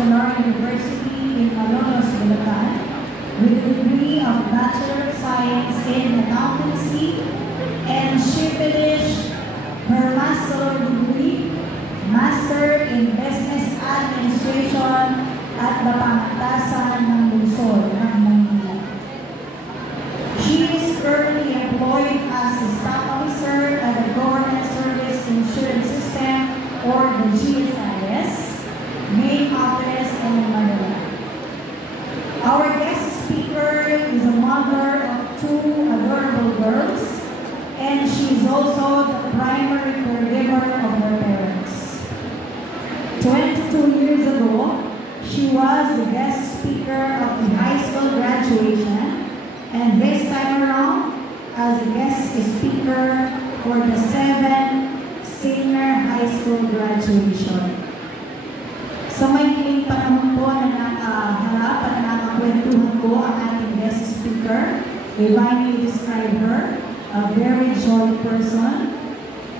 Solar University in Malolos, Bulacan, with a degree of Bachelor of Science in Accountancy, and she finished her master's degree, Master in Business Administration at the Pamantasan ng Lungsod ng Manila. She is currently employed as a staff officer at the Government Service Insurance System, or the GSIS, main office in Manila. Our guest speaker is a mother of two adorable girls, and she is also the primary caregiver of her parents. 22 years ago, she was the guest speaker of the high school graduation, and this time around, as a guest speaker for the 7th senior high school graduation. Sa may kiling panahon po na nakaharap at nakakwentuhan ko ang ating guest speaker, if I may describe her, a very jolly person,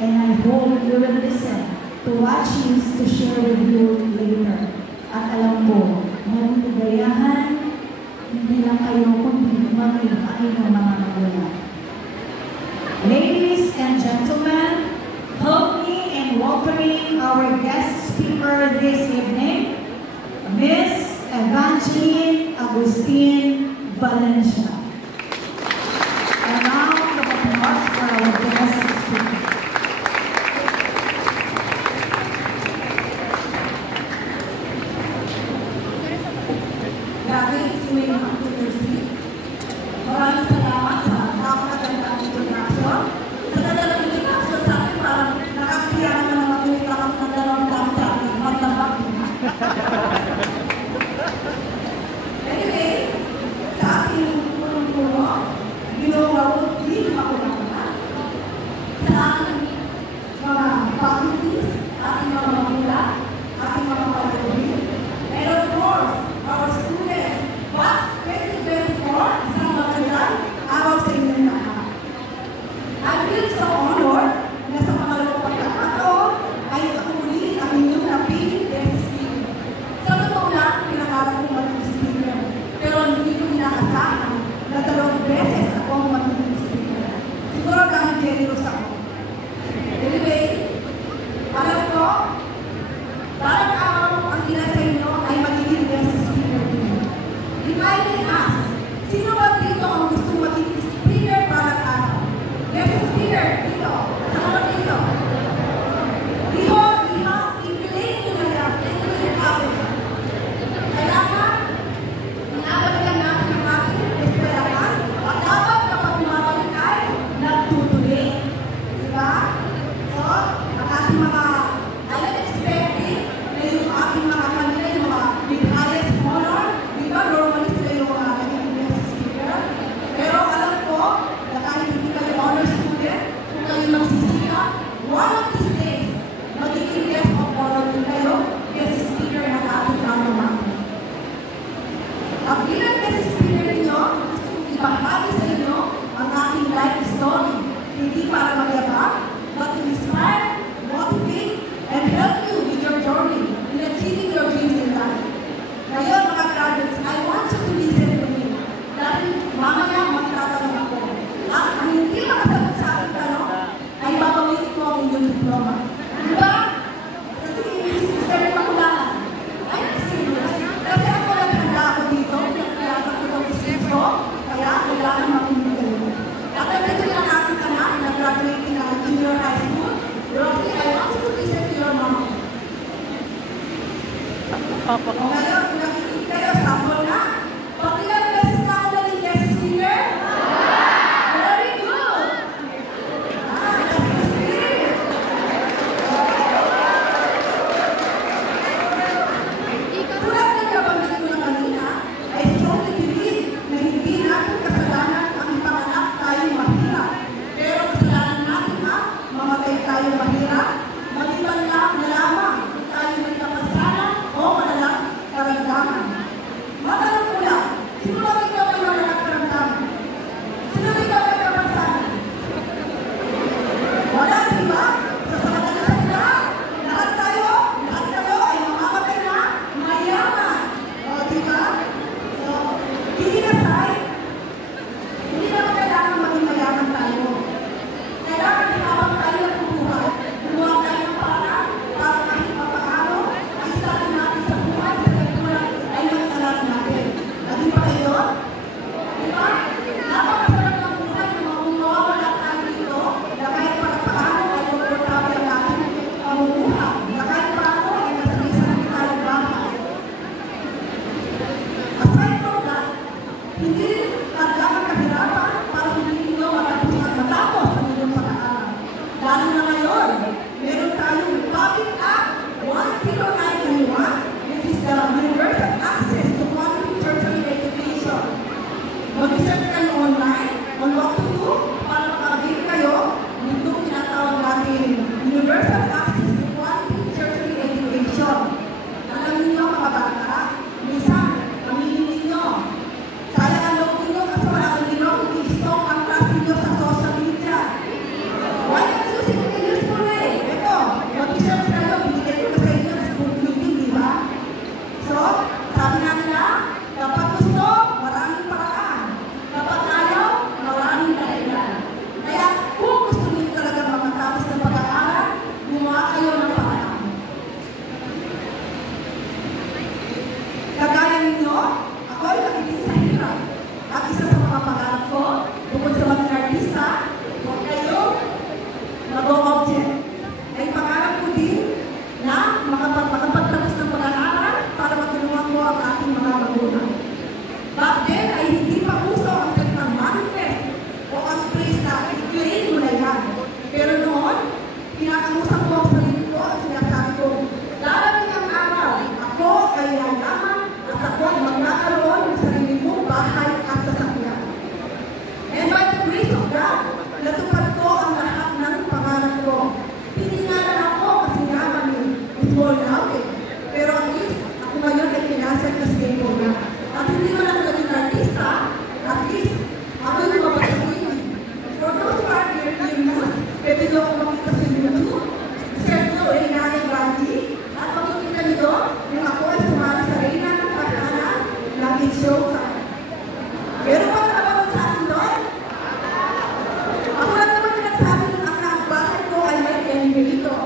and I hope you will listen to what she is to share with you later. At alam ko, magagayahan, hindi lang kayo kundi mag-iba ng mga magulang. Ladies and gentlemen, help me in welcoming our guest speaker this evening, Miss Evangeline Agustin Valencia. And now, the applause for our guest speaker. Maraming salamat sa napakagandang introduction. Sa talagang introduction sa akin, parang nakakaya naman na matulit ako ng dalawang taon sa akin. Magdabak. Anyway, sa ating punong-puno, ginawa ko, hindi ako nakuna. Sa ating mga faculties, ating mga magulang, ating mga patuloy, and of course, our students, but 2024, isang magandang araw sa inyong lahat. I feel so honored na sa pangalawang pagkakataon ay ako muli ang inyong napiling guest speaker. Sa totoo lang, pinangarap kong maging speaker, pero hindi ko inaasahan na 2 beses ako ang maging speaker. Siguro dahil generous ako. Anyway, alam ko, parang araw ang ilan sa inyo ay magiging guest speaker din. If I may ask, sino ba dito ang gusto maging speaker para araw? Guest speaker dito. Sa mga dito. I-play nyo na yan. Inclusive natin. Kaya nga, inabalikan natin ang ating esperahan at dapat kapag umabalik ay nagtutuloy. Diba? So, ang ating mga I'm expecting na yung ating mga kanila, yung mga with highest honor, diba normally sila yung mga naging guest speaker. Pero alam ko, na kahit hindi kayo honor student, kung kayo magsisika, one of these days, magiging guest of honor din kayo, guest speaker ng ating naman. Ang bilang guest speaker ninyo, gusto kong ibahagi sa inyo ang aking life story. Hindi para magyabang, but to inspire, motivate, and help you with your journey in achieving your dreams in life. Ngayon, mga graduates, I want you to listen to me. Dahil mamaya magtatanong ako. At ang hindi makasagot sa aking tanong, ay babawin ko ang inyong diploma. Diba? Kasi sister Makulangan. Ay, kasi ako naghanda ako dito. Pinagkayatan ko itong business ko. Kaya, kailangan makinig kayo. At nandito yung aking anak, nag-graduate na junior high school. Rocky, I want you to listen to your mom. Ngayon, nakikinig kayo, sample na. Pag ilang beses na ako naging guest speaker? Very good! That's the spirit! Tulad ng nabanggit ko na kanina, I strongly believe na hindi natin kasalanan ang ipanganak tayong mahirap. Pero kasalanan natin mamatay tayong mahirap, maliban lang na lamang tayo may kapansanan o malalang karamdaman. nasa casino na. At hindi mo lang naging artista, at least, ako yung lumabas sa TV. For those who are here in youth, pwede nyo ako makita sa YouTube, Sergio Reynane Grandi, at makikita nito yung ako ay sumali sa Reyna ng Pagkanan ng It's Showtime. Pero pa na naman sa akin doon? Ako lang naman yung nagsabi ng ang bahay ko ay may elevator.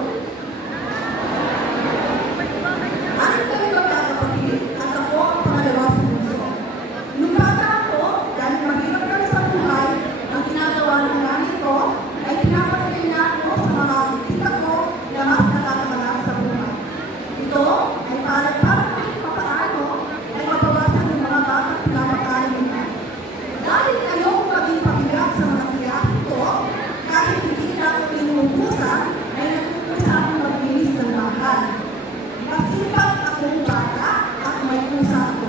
Anin kami magkakapatid at ako ang pangalawa sa puso. Nung bata ako, dahil mahirap kami sa buhay, ang ginagawa ng namin ko ay pinapatay na ako sa mga tita ko na mas nakakamalang sa buhay. Ito ay para kahit papaano ay mabawasan ng mga batang pinapakain nila. Dahil ayokong maging pabigat sa mga tiyahin ko, kahit hindi na ako inuubusan, ay nagpupusa akong maglinis ng bahay. Masipag akong bata at may pusa ako.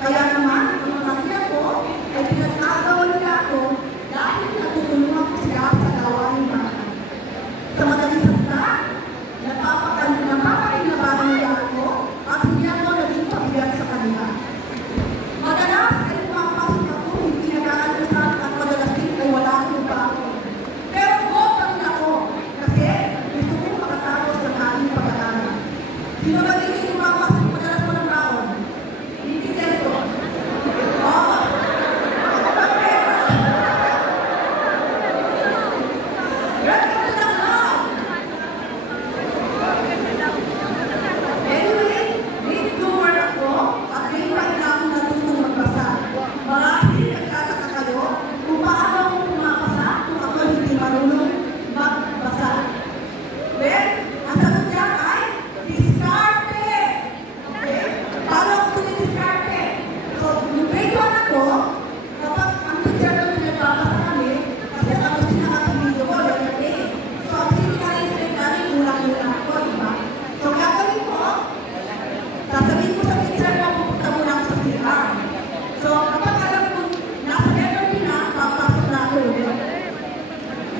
Kaya naman, ang mga tiyak ko ay pinag-agawan nila ako dahil natutulungan ko sila sa gawain bahay. Sa madaling salita, napapakinabangan nila ako at hindi ako naging pabigat sa kanila. Madalas ay pumapasok ako, hindi nag-aalusan at madalas din ay wala akong bago. Pero botang ako kasi gusto kong makatapos ng aking pag-aaral. Sino ba din yung pumapasok madalas mo ng baon? Hindi dito. Oo. Ako ba pera? Welcome to the club! Anyway, grade 2 ako at grade 5 na akong natutong magbasa. Marahil nagkataka kayo kung paano ako pumapasa kung ako hindi marunong magbasa. Well, ang sagot dyan ay diskarte! Okay? Paano ako tumidiskarte? So, nung grade 1 ako, kapag ang teacher ko pinagbabasa kami, kasi ako sinakapilido ko, letter A. So, ang sinikarin namin, ulang-ulang ako, diba? So, gagawin ko, sasabihin ko sa teacher na pupunta muna ako sa CR. So, kapag alam ko, nasa letter B na, papasok na ako ulit.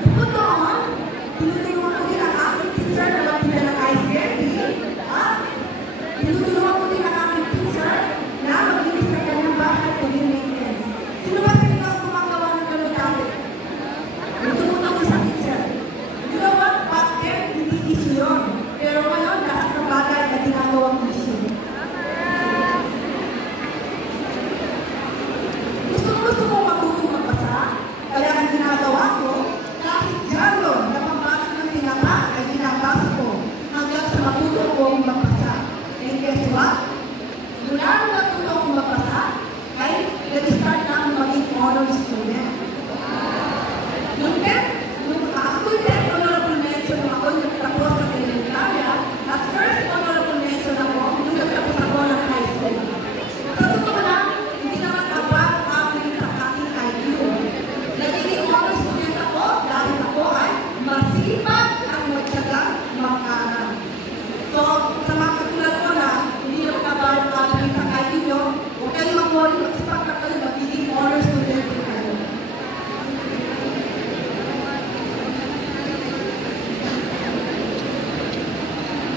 Bukod doon, tinutulungan ko din ang aking teacher na magtinda ng ice candy. Tinutulungan ko din ang aking teacher na maglinis ng kanyang bahay to yung maintenance. Sino ba sa inyo ang gumagawa ng gano'n dati? Tinutulungan ko sa teacher. You know what? Back then, hindi issue yun. Pero ngayon, lahat ng bagay na ginagawang issue. Gusto mo matutong magbasa? Kaya ang ginagawa ko, kahit galon na pambasa ng tinapa ay ginabasa ko hanggang sa matuto kong magbasa. And guess what? Mula nung natuto kong magbasa, ay nag-start na akong maging honor student. Nung ako yung honorable mention nung ako nagtapos ng elementarya, at first honorable mention ako nung nagtapos ako ng high school. Sa totoo lang, hindi naman abang aking sa aking IQ. Nagiging honor student ako dahil ako ay masipag at magtyagang mag-aral. So, sa mga katulad ko na hindi naman abang aking sa IQ nyo, huwag kayong mag-worry, magsipag na kayo, magiging honor student din kayo.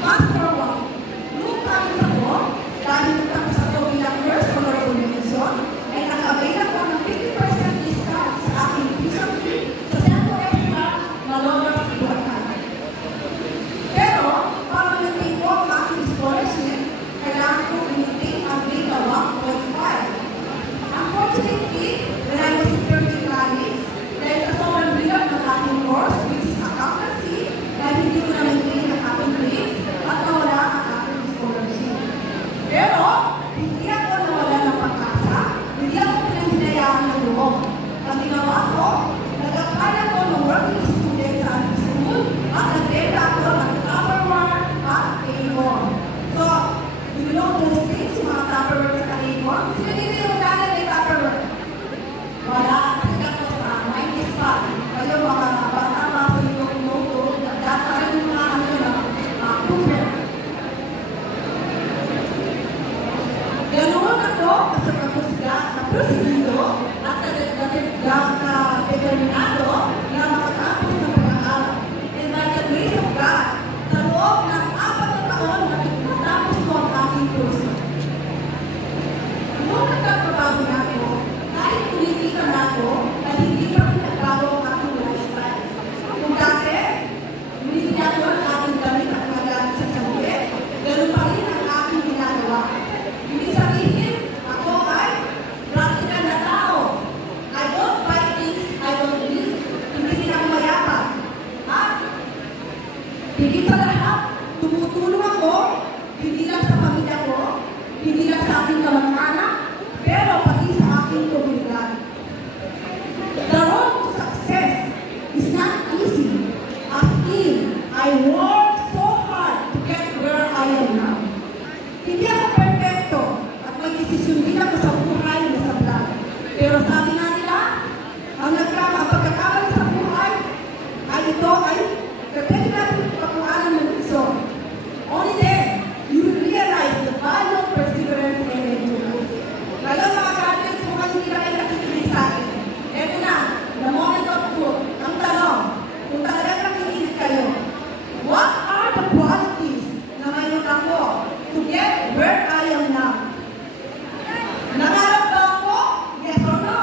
Fast forward, nung times ako, dahil nagtapos ako bilang first honorable mention, ay nag-avail ako ng 50% discount sa aking tuition fee sa Centro Extra Malolos Bulacan. Pero, para ma-maintain ko ang aking scholarship, kailangan ko i-maintain ang grade na 1.5. Unfortunately, when I was in 13 college, dahil sa sobrang bigat ng aking course, which is accountancy, dahil hindi ko na-maintain ang aking grade, at nawala ang aking scholarship. Pero, hindi ako nawala ng pag-asa, hindi ako pinaghinayaan ng loob. Ang ginawa ko, nag-apply ako ng working student sa aking school at nag-data ako ng Tupperware at A1. So, do you know those things, yung mga Tupperware at A1? Sino dito yung dala ng Tupperware? Wala, sige ako sa 90s pa. Kayo mga bata-bata yung noto, data yung mga ano na, cooper. Ganoon ako kasi na-prosegido at na-determinado na makatapos ng pag-aaral. And by the grace of God, sa loob ng 4 na taon, natapos ko ang aking kurso. aking kamag-anak, pero pati sa aking komunidad. The road to success is not easy, as in, I worked so hard to get where I am now. Hindi ako perfecto at may desisyon din ako sa buhay na sa vlog. Pero sabi nga nila, ang pagkakamali sa buhay ay ito ay pwede natin pagkuhanan ng lesson. Only then, you will realize the value of perseverance and endurance. Ngayon mga guardians, mukhang hindi na kayo nakikinig sa akin. Eto na, the moment of truth. Ang tanong, kung talagang nakikinig kayo, what are the qualities na mayroon ako to get where I am now? Nangarap ba ako? Yes or no?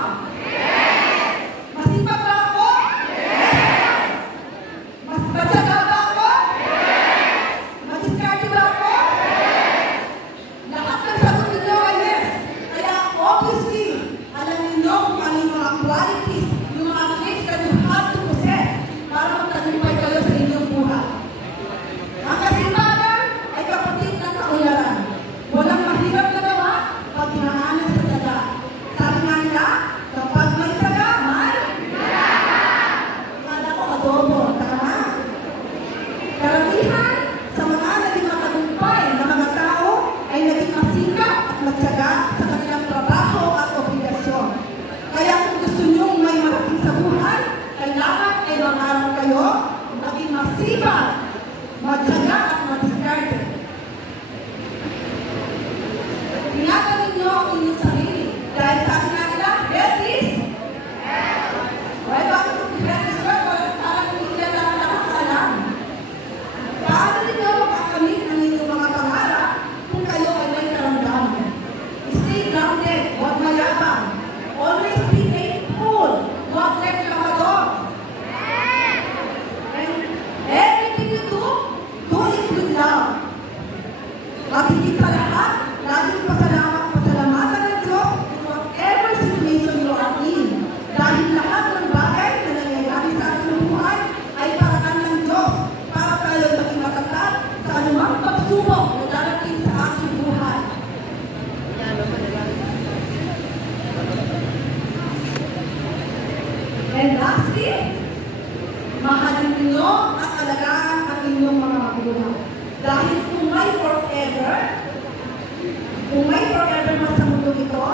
Yes! Masipag ba ako? Yes! Mas matyaga ba ako? Yes! Madiskarte ba ako? Yes! Lahat ng sagot ninyo ay yes. Kaya obviously, alam ninyo kung ano yung mga qualities, yung mga traits that you have to possess para magtagumpay kayo sa inyong buhay. Ang kasipagan ay kapatid ng kaunlaran. Walang mahirap na gawa pag hinahangad sa tiyaga. Sabi nga nila, kapag may tiyaga, may akala ko adobo. Tama? Karamihan sa mga naging matagumpay na mga tao ay naging masikap at matyaga sa kanilang trabaho at obligasyon. Kaya kung gusto niyong may marating sa buhay, kailangan ay mangarap kayo, maging masipag, matyaga at madiskarte. Ingatan ninyo ang inyong sarili. Dahil sabi nga nila, health is? Well, bakit kung health is well, parang hindi na lang nakakaalam. Paano ninyo makakamit ang inyong mga pangarap kung kayo ay may karamdaman? Stay grounded, huwag mayabang. Always be faithful, huwag reklamador. And everything you do it with love. At higit sa lahat, laging pasalamatan ng Diyos in whatever situation you are in. Dahil lahat ng bagay na nangyayari sa ating buhay ay paraan ng Diyos para tayo maging matatag sa anumang pagsubok na darating sa ating buhay. And lastly, mahalin ninyo at alagaan ang inyong mga magulang. Dahil kung may forever man sa mundo ito,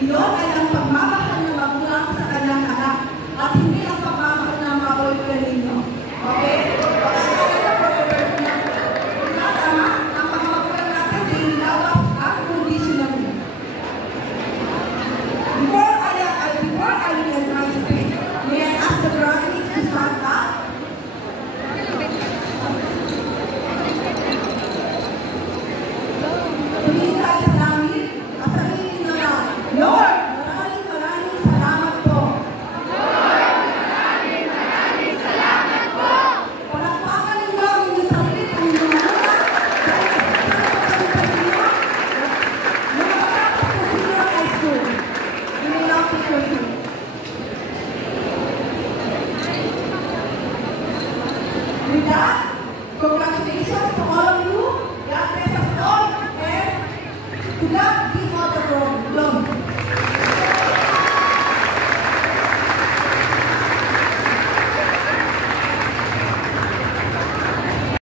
iyon ay ang pagmamahal ng magulang sa kanyang anak at hindi ang pagmamahal ng mga boyfriend ninyo. Okay? Pagkakaganda forever na. Tama, ang mga magulang natin ay nilawat ang conditional. Before I will end my speech, may I ask the graduates to stand up? Tumingin tayo sa langit at sabihin nyo na, Lord, maraming salamat po. Lord, maraming salamat po. Palakpakan ninyo ang inyong sarili, ang inyong mga dahil sa pagkakas ninyo, lumakapos sa senior high school. You may now take your seat. With that, congratulations to all of you. God bless us all, and to God be all the glory.